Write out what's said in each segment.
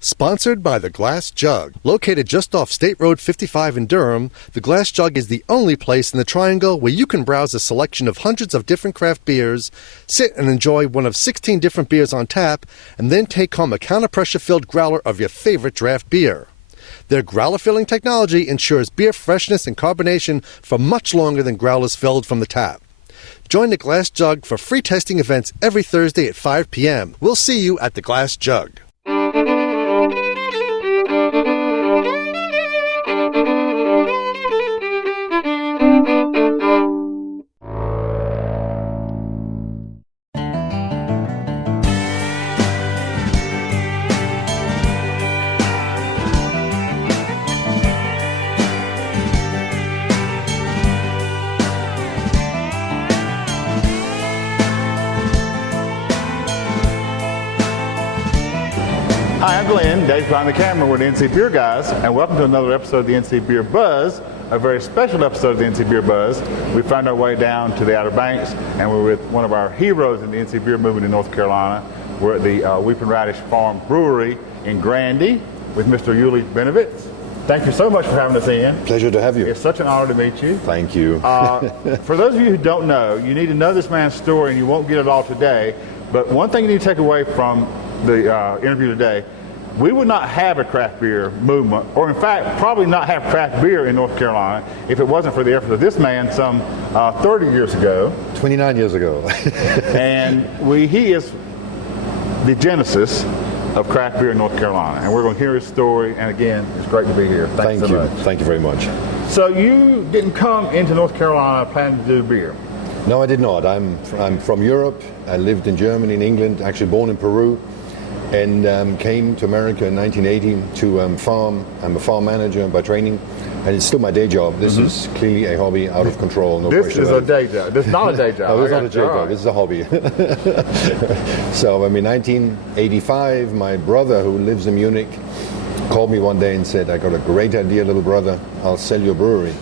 Sponsored by The Glass Jug. Located just off State Road 55 in Durham, The Glass Jug is the only place in the Triangle where you can browse a selection of hundreds of different craft beers, sit and enjoy one of 16 different beers on tap, and then take home a counter-pressure-filled growler of your favorite draft beer. Their growler filling technology ensures beer freshness and carbonation for much longer than growlers filled from the tap. Join The Glass Jug for free tasting events every Thursday at 5 p.m. We'll see you at The Glass Jug. Hi, I'm Glenn, Dave behind the camera with the NC Beer Guys, and welcome to another episode of the NC Beer Buzz, a very special episode of the NC Beer Buzz. We found our way down to the Outer Banks, and we're with one of our heroes in the NC Beer movement in North Carolina. We're at the Weeping Radish Farm Brewery in Grandy with Mr. Uli Bennewitz. Thank you so much for having us in. Pleasure to have you. It's such an honor to meet you. Thank you. For those of you who don't know, you need to know this man's story, and you won't get it all today. But one thing you need to take away from the interview today, we would not have a craft beer movement, or in fact, probably not have craft beer in North Carolina if it wasn't for the effort of this man some 30 years ago. 29 years ago. And he is the genesis of craft beer in North Carolina. And we're going to hear his story. And again, it's great to be here. Thank you. Much. Thank you very much. So you didn't come into North Carolina planning to do beer? No, I did not. I'm from Europe. I lived in Germany and England, actually born in Peru, and came to America in 1980 to farm. I'm a farm manager by training, and it's still my day job. This is clearly a hobby out of control. No this is a day job. This is not a day job. No, this is not a day job. This is a hobby. So, in 1985, my brother, who lives in Munich, called me one day and said, "I got a great idea, little brother. I'll sell you a brewery.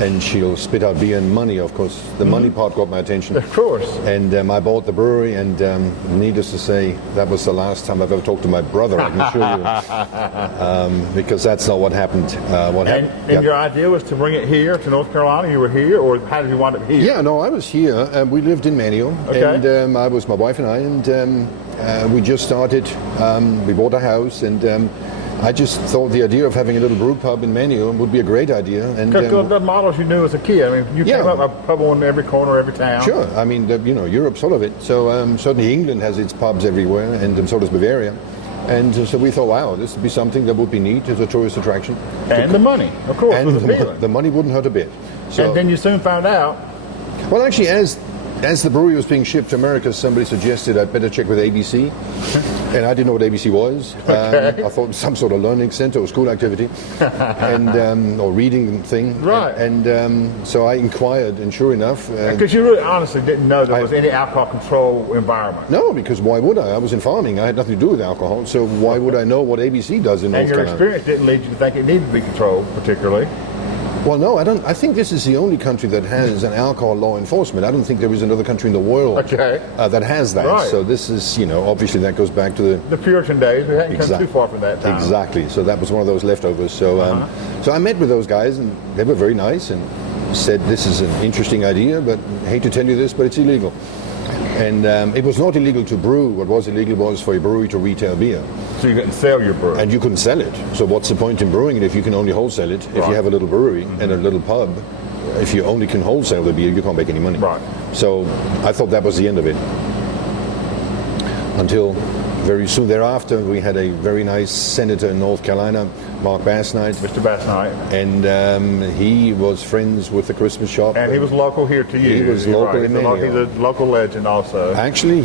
And she'll spit out beer and money." Of course, the money part got my attention. Of course. And I bought the brewery, and needless to say, that was the last time I've ever talked to my brother, I can assure you. Because that's not what happened. And your idea was to bring it here to North Carolina? You were here, or how did you wind up here? Yeah, no, I was here. We lived in Manio, and I was my wife and I, and we just started. We bought a house, and I just thought the idea of having a little brew pub in Manio would be a great idea. And the models you knew as a kid. I mean, you came up a pub on every corner, every town. Sure. I mean, Europe's full of it. So certainly England has its pubs everywhere, and so does Bavaria. And so we thought, wow, this would be something that would be neat as a tourist attraction. And the money, of course. And the money wouldn't hurt a bit. So, and then you soon found out. Well, actually, as the brewery was being shipped to America, somebody suggested I'd better check with ABC. And I didn't know what ABC was. Okay. I thought it was some sort of learning center or school activity, and or reading thing. Right. And so I inquired, and sure enough, because you really honestly didn't know there was any alcohol control environment. No, because why would I? I was in farming. I had nothing to do with alcohol. So why would I know what ABC does in North Carolina? And your experience didn't lead you to think it needed to be controlled particularly. Well, no, I don't. I think this is the only country that has an alcohol law enforcement. I don't think there is another country in the world that has that. Right. So this is, obviously that goes back to the Puritan days. We hadn't come too far from that time. Exactly. So that was one of those leftovers. So, so I met with those guys, and they were very nice, and said, "This is an interesting idea, but I hate to tell you this, but it's illegal." And it was not illegal to brew. What was illegal was for a brewery to retail beer. So you couldn't sell your brew. And you couldn't sell it. So what's the point in brewing it if you can only wholesale it? If you have a little brewery and a little pub, if you only can wholesale the beer, you can't make any money. Right. So I thought that was the end of it. Until very soon thereafter, we had a very nice senator in North Carolina, Mark Bassnight. Mr. Bassnight. And he was friends with the Christmas shop. And he was local here to you. He was local in Manio. He's a local legend also. Actually,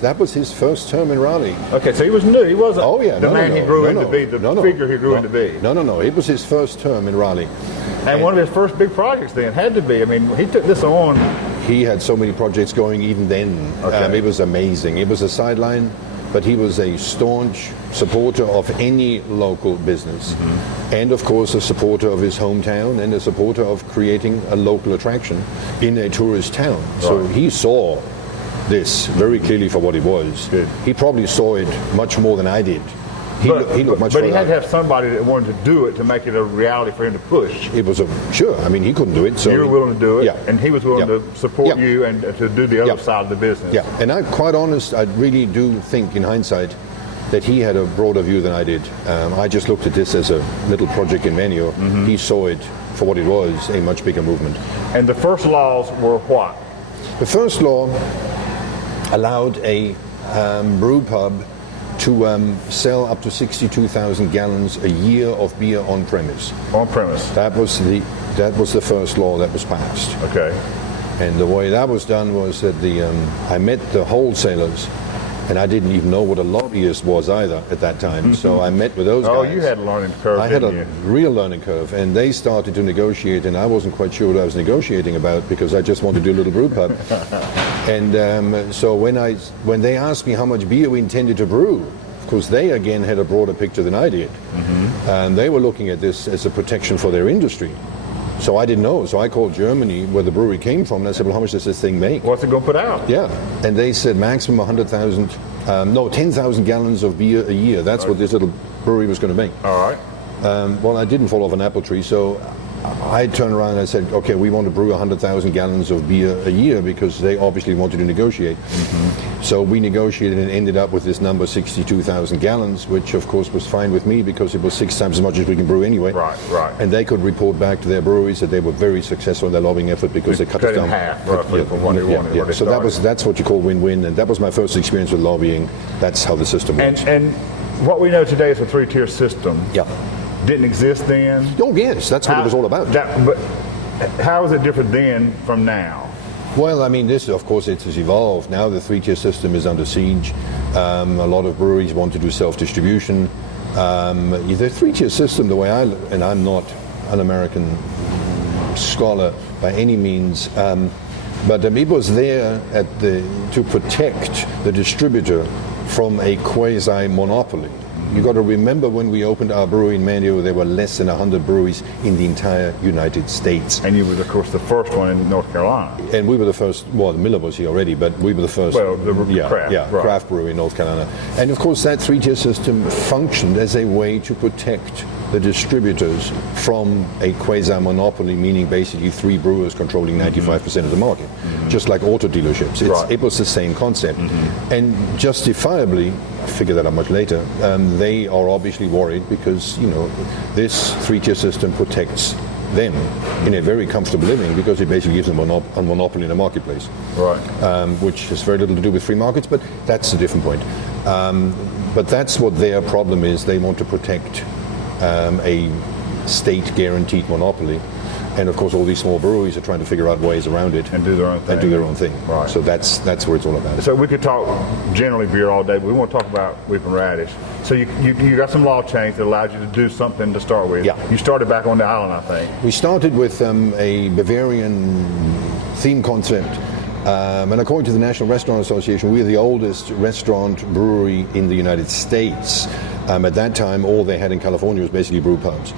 that was his first term in Raleigh. Okay, so he was new. He wasn't the man he grew into be, the figure he grew into be. No. It was his first term in Raleigh. And one of his first big projects then had to be. I mean, he took this on. He had so many projects going even then. Okay. It was amazing. It was a sideline, but he was a staunch supporter of any local business. And of course a supporter of his hometown and a supporter of creating a local attraction in a tourist town. Right. So he saw this very clearly for what it was. Good. He probably saw it much more than I did. He looked much But he further had to out. have somebody that wanted to do it to make it a reality for him to push. It was sure. I mean, he couldn't do it. So You were willing to do it, Yeah. and he was willing Yeah. to support Yeah. you and to do the other Yeah. side of the business. Yeah, and I'm quite honest, I really do think in hindsight that he had a broader view than I did. I just looked at this as a little project in Manio. He saw it for what it was, a much bigger movement. And the first laws were what? The first law allowed a brew pub to sell up to 62,000 gallons a year of beer on premise. On premise. That was the first law that was passed. Okay. And the way that was done was that I met the wholesalers, and I didn't even know what a lobbyist was either at that time. So I met with those guys. Oh, you had a learning curve, I had didn't a you? real learning curve, and they started to negotiate, and I wasn't quite sure what I was negotiating about because I just wanted to do a little brew pub. And so when they asked me how much beer we intended to brew, of course they again had a broader picture than I did. And they were looking at this as a protection for their industry. So I didn't know. So I called Germany, where the brewery came from, and I said, well, how much does this thing make? What's it going to put out? Yeah, and they said maximum 10,000 gallons of beer a year. That's what this little brewery was going to make. All right. Well, I didn't fall off an apple tree, so I turned around and I said, okay, we want to brew 100,000 gallons of beer a year because they obviously wanted to negotiate. So we negotiated and ended up with this number, 62,000 gallons, which of course was fine with me because it was 6 times as much as we can brew anyway. Right, right. And they could report back to their breweries that they were very successful in their lobbying effort because they cut us in down. half, roughly, from what they wanted. What they So started. that's what you call win-win, and that was my first experience with lobbying. That's how the system works. And what we know today is a 3-tier system. Yeah. Didn't exist then. Oh yes, that's what it was all about. But how is it different then from now? Well, I mean, this, of course, it has evolved. Now the 3-tier system is under siege. A lot of breweries want to do self-distribution. The 3-tier system, the way and I'm not an American scholar by any means, but it was there to protect the distributor from a quasi-monopoly. You got to remember when we opened our brewery in Manio, there were less than 100 breweries in the entire United States. And you were, of course, the first one in North Carolina. And we were the first, well, Miller was here already, but we were the first craft brewery in North Carolina. And of course, that 3-tier system functioned as a way to protect the distributors from a quasi-monopoly, meaning basically 3 brewers controlling 95% of the market, just like auto dealerships. It was the same concept. And justifiably, I figured that out much later, they are obviously worried because, this 3-tier system protects them in a very comfortable living because it basically gives them a monopoly in the marketplace. Right. Which has very little to do with free markets, but that's a different point. But that's what their problem is. They want to protect a state-guaranteed monopoly. And of course, all these small breweries are trying to figure out ways around it And do their own thing. Right. So that's where it's all about. So we could talk generally beer all day, but we want to talk about Weeping Radish. So you got some law change that allowed you to do something to start with. Yeah. You started back on the island, I think. We started with a Bavarian theme concept. And according to the National Restaurant Association, we are the oldest restaurant brewery in the United States. At that time, all they had in California was basically brew pubs.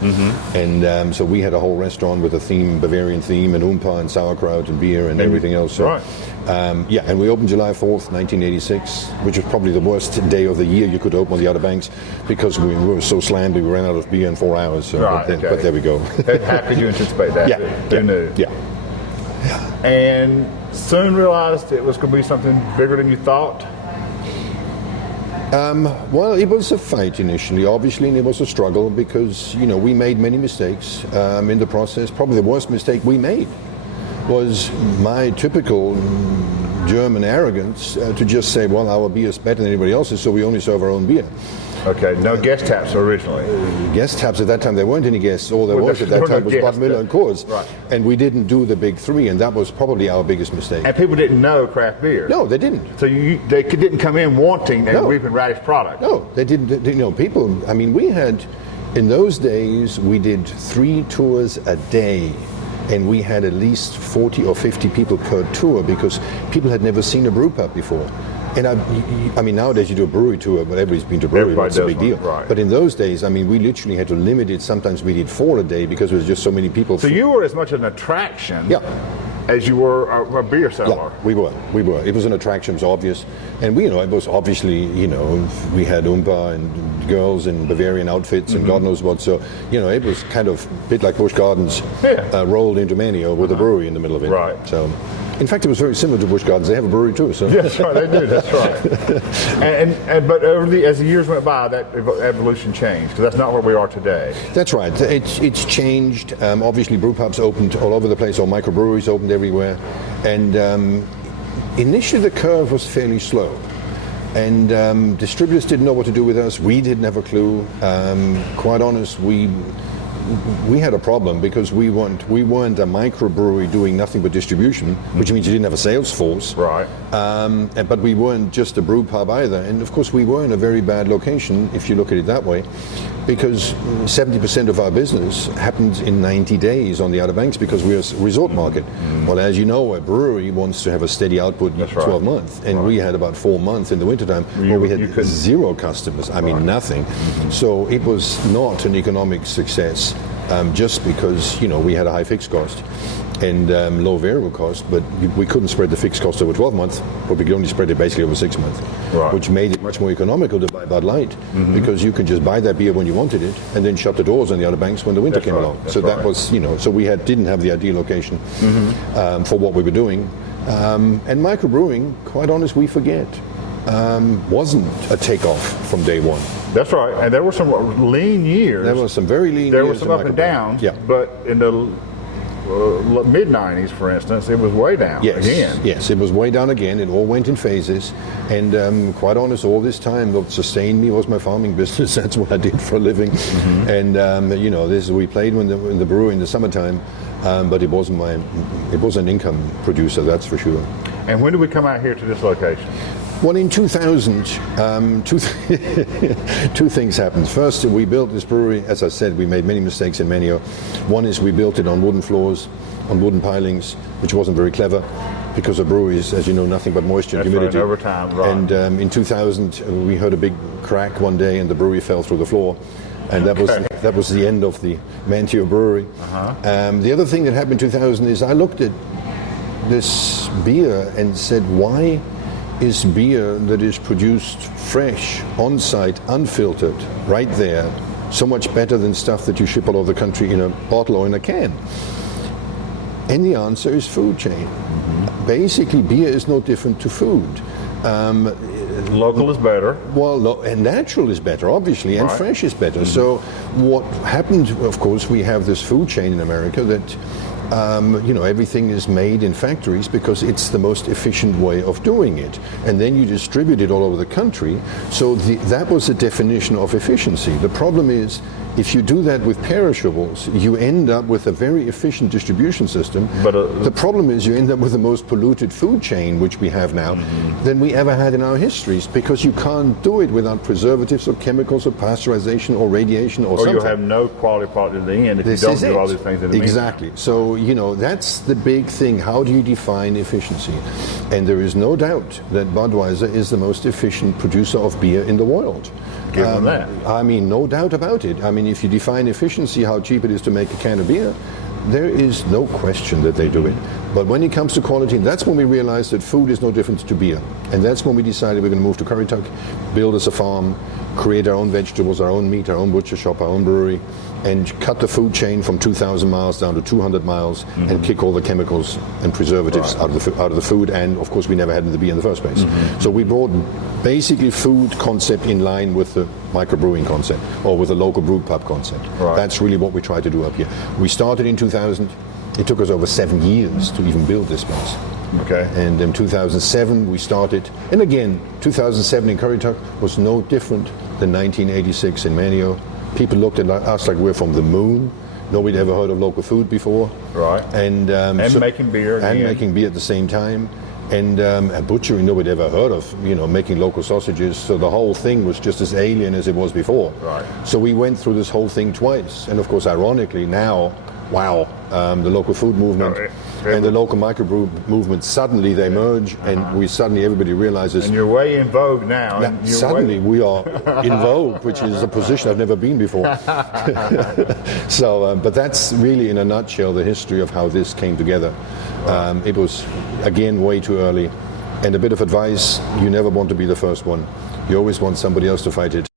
And so we had a whole restaurant with a theme, Bavarian theme, and oompa and sauerkraut and beer and everything else. So, right. And we opened July 4th, 1986, which was probably the worst day of the year you could open on the Outer Banks because we were so slammed we ran out of beer in 4 hours. So, Right, but there we go. How could you anticipate that? Who knew? Yeah. And soon realized it was going to be something bigger than you thought? Well, it was a fight initially, obviously, and it was a struggle because, we made many mistakes in the process. Probably the worst mistake we made was my typical German arrogance to just say, well, our beer is better than anybody else's, so we only serve our own beer. Okay, no guest taps originally. Guest taps at that time, there weren't any guests. All there was at that time was Bud Miller and Coors. Right. And we didn't do the big 3, and that was probably our biggest mistake. And people didn't know craft beer. No, they didn't. So they didn't come in wanting a Weeping Radish product. No, they didn't. People, we had, in those days, we did 3 tours a day. And we had at least 40 or 50 people per tour because people had never seen a brew pub before. And nowadays you do a brewery tour, but everybody's been to a brewery, it's a big deal. Right. But in those days, we literally had to limit it. Sometimes we did 4 a day because there was just so many people. So you were as much an attraction as you were a beer seller. Yeah, we were. It was an attraction, it was obvious. And we, it was obviously, we had Oompa and girls in Bavarian outfits and God knows what. So, it was kind of a bit like Busch Gardens rolled into Manio with a brewery in the middle of it. Right. So, in fact, it was very similar to Busch Gardens. They have a brewery too. So. That's right, they do. That's right. But as the years went by, that evolution changed, because that's not where we are today. That's right. It's changed. Obviously, brew pubs opened all over the place, or microbreweries opened everywhere. And initially, the curve was fairly slow. And distributors didn't know what to do with us. We didn't have a clue. Quite honest, we had a problem because we weren't a microbrewery doing nothing but distribution, which means you didn't have a sales force. Right. But we weren't just a brew pub either. And of course, we were in a very bad location, if you look at it that way, because 70% of our business happens in 90 days on the Outer Banks because we're a resort market. Well, as you know, a brewery wants to have a steady output 12 months. And we had about 4 months in the wintertime where we had 0 customers. I mean, nothing. So it was not an economic success. Just because we had a high fixed cost and low variable cost, but we couldn't spread the fixed cost over 12 months, but we could only spread it basically over 6 months, which made it much more economical to buy Bud Light because you could just buy that beer when you wanted it and then shut the doors on the Outer Banks when the winter came along. So that was so we didn't have the ideal location for what we were doing, and microbrewing, quite honest, we forget. Wasn't a takeoff from day one. That's right, and there were some lean years. There were some very lean years. There were some up and downs, but in the mid-90s, for instance, it was way down again. Yes, it was way down again. It all went in phases. And quite honest, all this time, what sustained me was my farming business. That's what I did for a living. And, we played in the brewery in the summertime, but it was an income producer, that's for sure. And when did we come out here to this location? Well, in 2000, two things happened. First, we built this brewery. As I said, we made many mistakes in Manio. One is we built it on wooden floors, on wooden pilings, which wasn't very clever because a brewery is, as you know, nothing but moisture and humidity. Right, over time, right. And in 2000, we heard a big crack one day and the brewery fell through the floor. And that was the end of the Manteo brewery. The other thing that happened in 2000 is I looked at this beer and said, why is beer that is produced fresh, on-site, unfiltered, right there, so much better than stuff that you ship all over the country in a bottle or in a can? And the answer is food chain. Basically, beer is no different to food. Local is better. Well, and natural is better, obviously, and fresh is better. So what happened, of course, we have this food chain in America that everything is made in factories because it's the most efficient way of doing it. And then you distribute it all over the country. So that was the definition of efficiency. The problem is, if you do that with perishables, you end up with a very efficient distribution system. But the problem is you end up with the most polluted food chain, which we have now, than we ever had in our histories, because you can't do it without preservatives or chemicals or pasteurization or radiation or something. Or you'll have no quality product in the end if you don't do all these things in the Exactly. So, that's the big thing. How do you define efficiency? And there is no doubt that Budweiser is the most efficient producer of beer in the world. Give them that. I mean, no doubt about it. I mean, if you define efficiency, how cheap it is to make a can of beer, there is no question that they do it. But when it comes to quality, that's when we realized that food is no different to beer. And that's when we decided we're going to move to Currituck, build us a farm, create our own vegetables, our own meat, our own butcher shop, our own brewery, and cut the food chain from 2,000 miles down to 200 miles and kick all the chemicals and preservatives out of the food. And of course, we never had the beer in the first place. So we brought basically food concept in line with the microbrewing concept or with the local brew pub concept. That's really what we try to do up here. We started in 2000. It took us over 7 years to even build this place. Okay. And in 2007 we started, and again, 2007 in Currituck was no different than 1986 in Manio. People looked at us like we're from the moon. Nobody ever heard of local food before. Right. And making beer. And making beer at the same time. And a butchery nobody ever heard of, making local sausages. So the whole thing was just as alien as it was before. Right. So we went through this whole thing twice. And of course, ironically, now, the local food movement and the local microbrew movement, suddenly they merge, and everybody realizes. And you're way in vogue now. Suddenly we are in vogue, which is a position I've never been before. So, but that's really in a nutshell the history of how this came together. It was, again, way too early. And a bit of advice, you never want to be the first one. You always want somebody else to fight it.